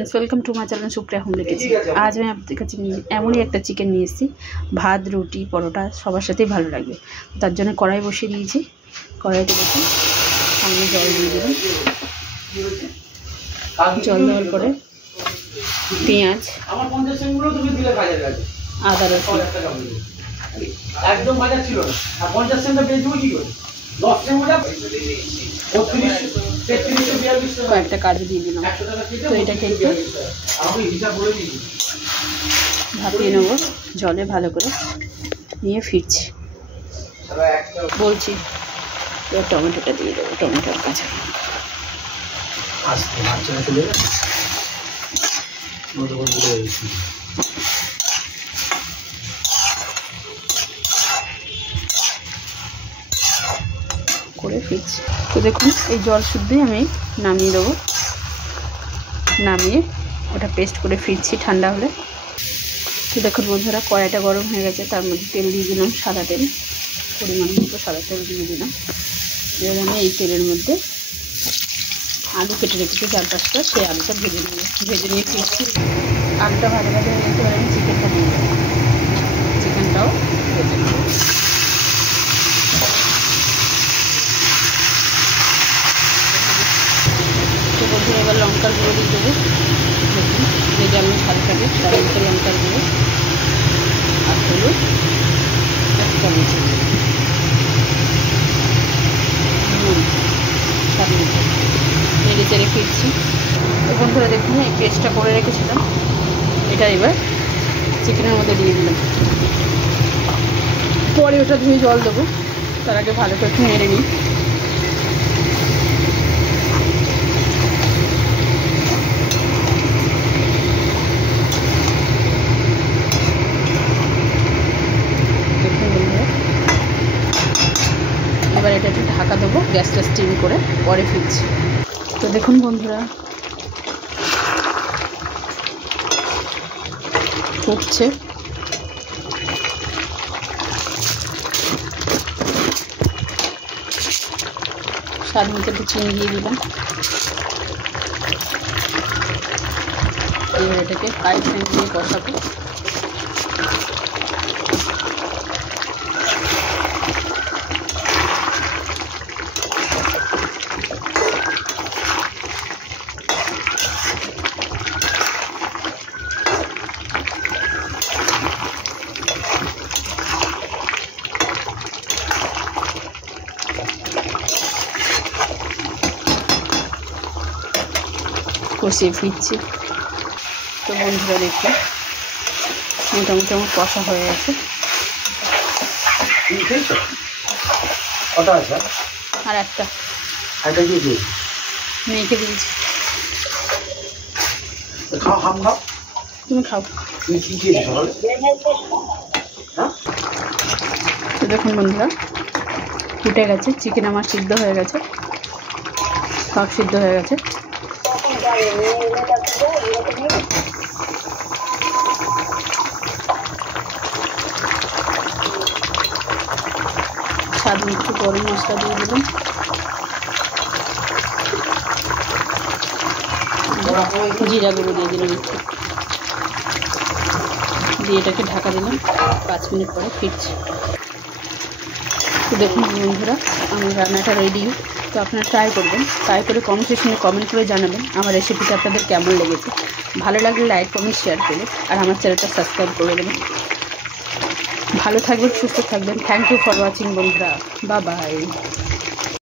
Welcome to my channel Supriya home kitchen. आज मैं आपके কাছে এমনই একটা চিকেন নিয়ে এসেছি, ভাত রুটি পরোটা সবার সাথেই ভালো লাগবে। তার জন্য কড়াই বসিয়ে দিয়েছি। কড়াইতে দেখুন সামনে জল দিয়ে দেবেন। জল দেওয়ার পরে পেঁয়াজ, আদা রসুন একদম বাজার ছিল না, আর 50 সেন্ট বেচবো কি করে, 10 সেন্ট কয়েকটা কার্ড দিয়ে দিলাম। তো এটাকে একটু ভাপিয়ে নেবো জলে ভালো করে নিয়ে ফিরছি বলছি। এবার টমেটোটা দিয়ে দেবো, টমেটোর কাছে করে ফিরছি। তো দেখুন এই জল শুদ্ধই আমি নামিয়ে দেবো, নামিয়ে ওটা পেস্ট করে ফিরছি ঠান্ডা হলে। তো দেখুন বন্ধুরা কড়াইটা গরম হয়ে গেছে, তার মধ্যে তেল দিয়ে দিলাম, সাদা তেল পরিমাণ মতো সাদা তেল দিয়ে দিলাম। এবার আমি এই তেলের মধ্যে আলু কেটে রেখেছি 4-5টা, সেই আলুটা ভেজে নিয়ে ফিরছি। আলুটা ভাজা হয়ে গেছে, এবার আমি চিকেনটা দিয়ে দেবো, চিকেনটাও ভেজে নেব। তো বন্ধুরা এবার লঙ্কার গুঁড়ো দিয়ে দেবো। দেখুন এই যে আমি হালকাকে তার মধ্যে লঙ্কার গুঁড়ো আর হলুদ 1 চামচ, নুন তার মধ্যে নেড়ে চেড়ে ফিরছি। তো বন্ধুরা দেখুন এই পেস্টটা করে রেখেছিলাম, এটা এবার চিকেনের মধ্যে দিয়ে দিলাম। পরে ওটা ধুয়ে জল দেবো, তার আগে ভালো করে একটু নেড়ে নিই। এবার এটা একটু ঢাকা দেবো, গ্যাসটা স্টিম করে পরে ফিরছি। তো দেখুন বন্ধুরা ফুটছে, স্বাদ মতো একটু চিনি দিয়ে দিলাম। এবার এটাকে হাই ফ্লেম দিয়ে কষাবো। কষিয়ে ফিরছি। তো বন্ধুরা দেখুন মোটামুটি আমার কষা হয়ে গেছে। আর একটা মেয়েকে দিয়েছি, তুমি খাও। তো দেখুন বন্ধুরা ফুটে গেছে, চিকেন আমার সিদ্ধ হয়ে গেছে, সব সিদ্ধ হয়ে গেছে। স্বাদ মতো গরম মশলা দিয়ে দিলাম, জিরা গুঁড়ো দিয়ে দিলাম একটু, দিয়ে এটাকে ঢাকা দিলাম। 5 মিনিট পরে ফিরছি। তো দেখুন বন্ধুরা আমার রান্নাটা রেডি। তো আপনারা ট্রাই করবেন, ট্রাই করে কমেন্ট সেকশনে কমেন্ট করে জানাবেন আমার রেসিপিটা আপনাদের কেমন লেগেছে। ভালো লাগলে লাইক কমেন্ট শেয়ার করবেন, আর আমার চ্যানেলটা সাবস্ক্রাইব করে দেবেন। ভালো থাকবেন, সুস্থ থাকবেন। থ্যাংক ইউ ফর ওয়াচিং বন্ধুরা, বাই বাই।